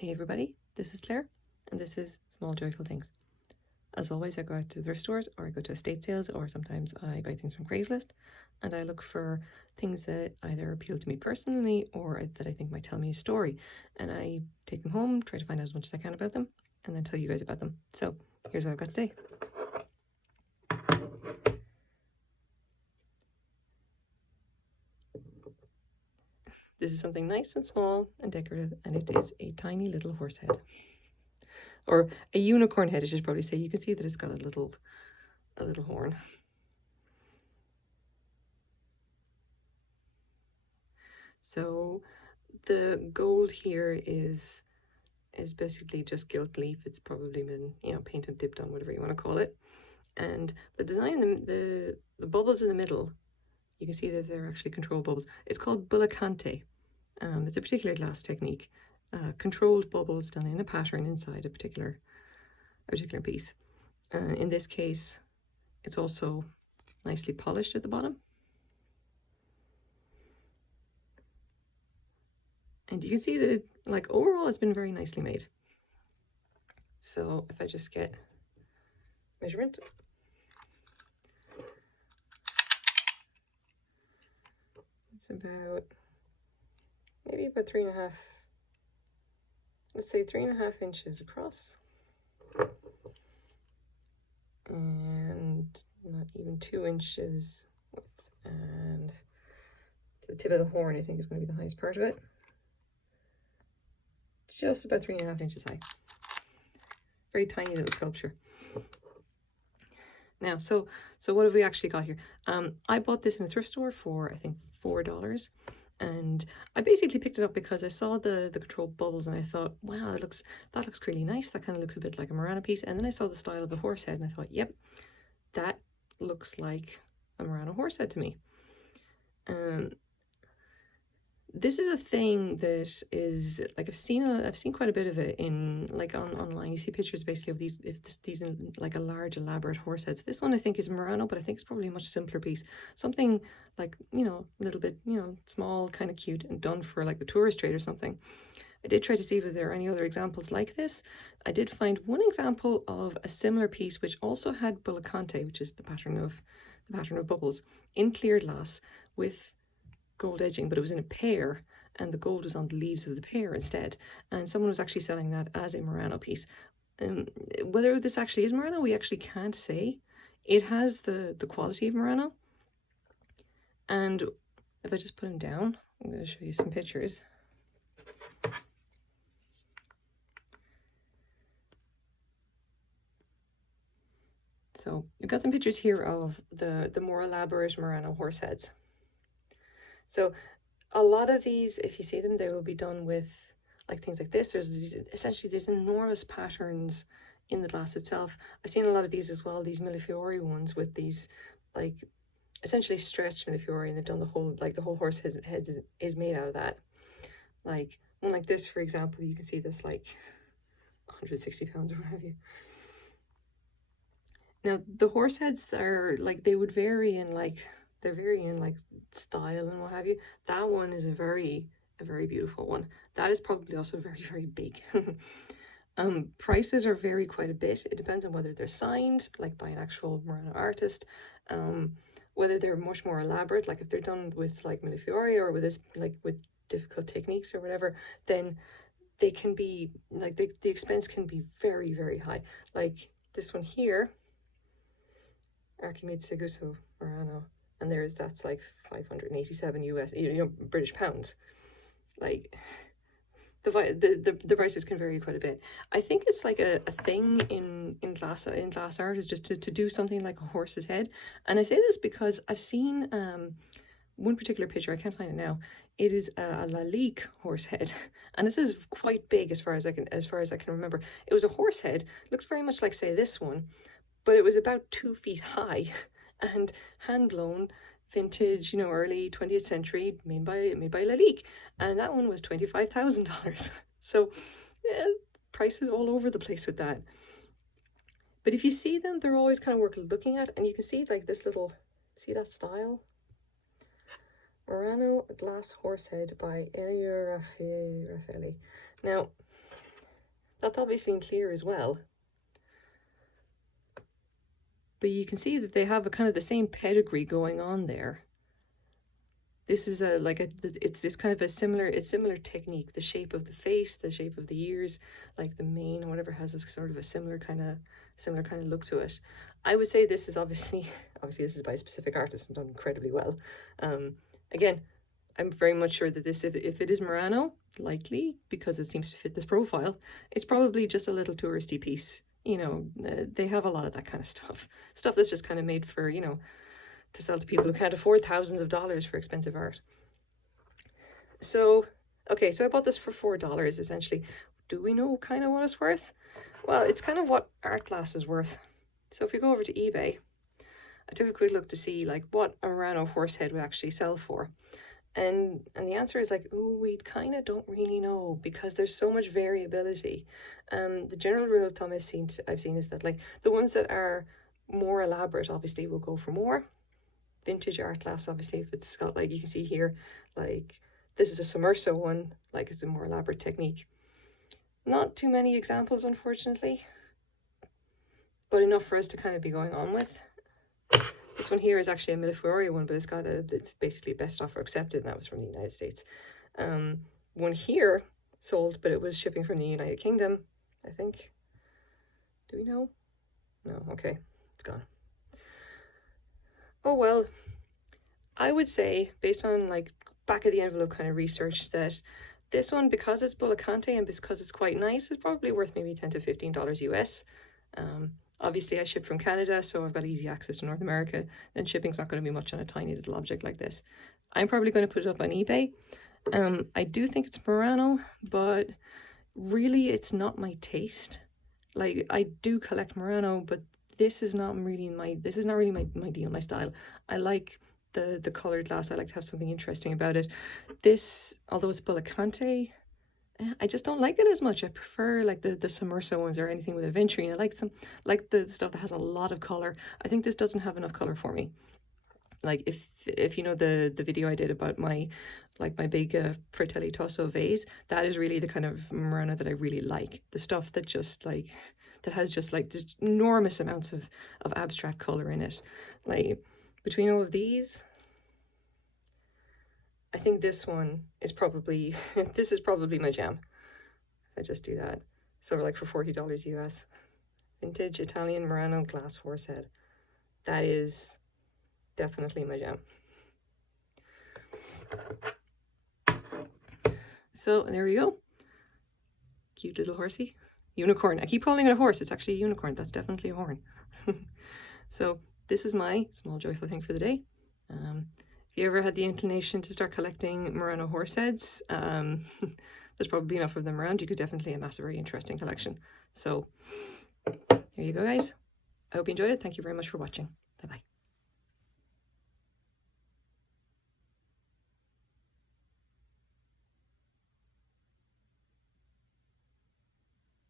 Hey everybody, this is Claire, and this is Small Joyful Things. As always, I go out to thrift stores, or I go to estate sales, or sometimes I buy things from Craigslist, and I look for things that either appeal to me personally or that I think might tell me a story. And I take them home, try to find out as much as I can about them, and then tell you guys about them. So here's what I've got today. This is something nice and small and decorative, and it is a tiny little horse head. Or a unicorn head, I should probably say. You can see that it's got a little horn. So the gold here is basically just gilt leaf. It's probably been, painted, dipped on, whatever you want to call it. And the design, the bubbles in the middle, you can see that they're actually control bubbles. It's called Bullicante. It's a particular glass technique. Controlled bubbles done in a pattern inside a particular piece. In this case, it's also nicely polished at the bottom. And you can see that it, overall, it's been very nicely made. So if I just get measurement. It's about, maybe about 3.5, let's say 3.5 inches across. And not even 2 inches width. And the tip of the horn, I think, is going to be the highest part of it. Just about 3.5 inches high. Very tiny little sculpture. Now, so what have we actually got here? I bought this in a thrift store for, I think, $4. And I basically picked it up because I saw the controlled bubbles and I thought, wow, that looks really nice. That kind of looks a bit like a Murano piece. And then I saw the style of a horse head and I thought, yep, that looks like a Murano horse head to me. This is a thing that is I've seen quite a bit of it in online. You see pictures basically of these in like a large elaborate horse heads. This one I think is Murano, but I think it's probably a much simpler piece. Something like, a little bit, small, kind of cute and done for like the tourist trade or something. I did try to see if there are any other examples like this. I did find one example of a similar piece which also had Bullicante, which is the pattern of bubbles, in clear glass with gold edging, but it was in a pear and the gold was on the leaves of the pear instead, and someone was actually selling that as a Murano piece. Whether this actually is Murano, we actually can't say. It has the quality of Murano, and if I just put him down, I'm going to show you some pictures. So we've got some pictures here of the more elaborate Murano horse heads. So a lot of these, if you see them, they will be done with things like this. There's these enormous patterns in the glass itself. I've seen a lot of these as well, these millefiori ones with these essentially stretched millefiori, and they've done the whole horse head is made out of that. Like one like this, for example, you can see this 160 pounds or what have you. Now the horse heads are they would vary in they're very in style and what have you. That one is a very beautiful one. That is probably also very, very big. Prices are vary quite a bit. It depends on whether they're signed by an actual Murano artist, whether they're much more elaborate, if they're done with millefiori or with this with difficult techniques or whatever, then they can be the expense can be very, very high. Like this one here, Archimede Seguso Murano, and that's 587 US, British pounds. The prices can vary quite a bit. I think it's a thing in glass art is just to do something like a horse's head. And I say this because I've seen one particular picture, I can't find it now. It is a Lalique horse head, and this is quite big as far as I can remember. It was a horse head, looked very much like, say, this one, but it was about 2 feet high and hand blown, vintage, early 20th century, made by Lalique, and that one was $25,000. So prices all over the place with that. But if you see them, they're always kind of worth looking at, and you can see this little, see that style? Murano glass horse head by Elio Raffaelli. Now, That's obviously in clear as well. But you can see that they have a kind of the same pedigree going on there. This is it's kind of it's similar technique. The shape of the face, the shape of the ears, like the mane or whatever has a sort of a similar kind of look to it. I would say this is obviously this is by a specific artist and done incredibly well. Again, I'm very much sure that this, if it is Murano, likely because it seems to fit this profile, it's probably just a little touristy piece. You know, they have a lot of that kind of stuff that's just kind of made for, you know, to sell to people who can't afford thousands of dollars for expensive art. So, okay, so I bought this for $4 essentially. Do we know kind of what it's worth? Well, it's kind of what art glass is worth. So if we go over to eBay, I took a quick look to see like what a Murano horsehead would actually sell for. And the answer is like, oh, we kind of don't really know because there's so much variability. The general rule of thumb I've seen is that like the ones that are more elaborate obviously will go for more. Vintage art glass, obviously, if it's got, like you can see here, like this is a sommerso one, like it's a more elaborate technique. Not too many examples, unfortunately, but enough for us to kind of be going on with. This one here is actually a Millefiori one, but it's basically best offer accepted, and that was from the United States. One here sold, but it was shipping from the United Kingdom, I think. Do we know? No, okay, it's gone. Oh well, I would say, based on like back of the envelope kind of research, that this one, because it's Bullicante and because it's quite nice, is probably worth maybe $10 to $15 US. Obviously I ship from Canada, so I've got easy access to North America, and shipping's not going to be much on a tiny little object like this. I'm probably going to put it up on eBay. I do think it's Murano, but really it's not my taste. Like, I do collect Murano, but this is not really my deal, my style. I like the colored glass. I like to have something interesting about it. This, although it's Bullicante, I just don't like it as much. I prefer like the sommerso ones or anything with aventurine. I like the stuff that has a lot of color. I think this doesn't have enough color for me. Like if you know the video I did about my big Fratelli Tosso vase, that is really the kind of Murano that I really like. The stuff that just like that has just like this enormous amounts of abstract color in it. Like between all of these, I think this one is probably this is probably my jam. If I just do that, so like for $40 US, vintage Italian Murano glass horsehead. That is definitely my jam. So there we go. Cute little horsey. Unicorn. I keep calling it a horse. It's actually a unicorn. That's definitely a horn. So this is my small joyful thing for the day. If you ever had the inclination to start collecting Murano horseheads, there's probably enough of them around. You could definitely amass a very interesting collection. So there you go, guys. I hope you enjoyed it. Thank you very much for watching. Bye-bye.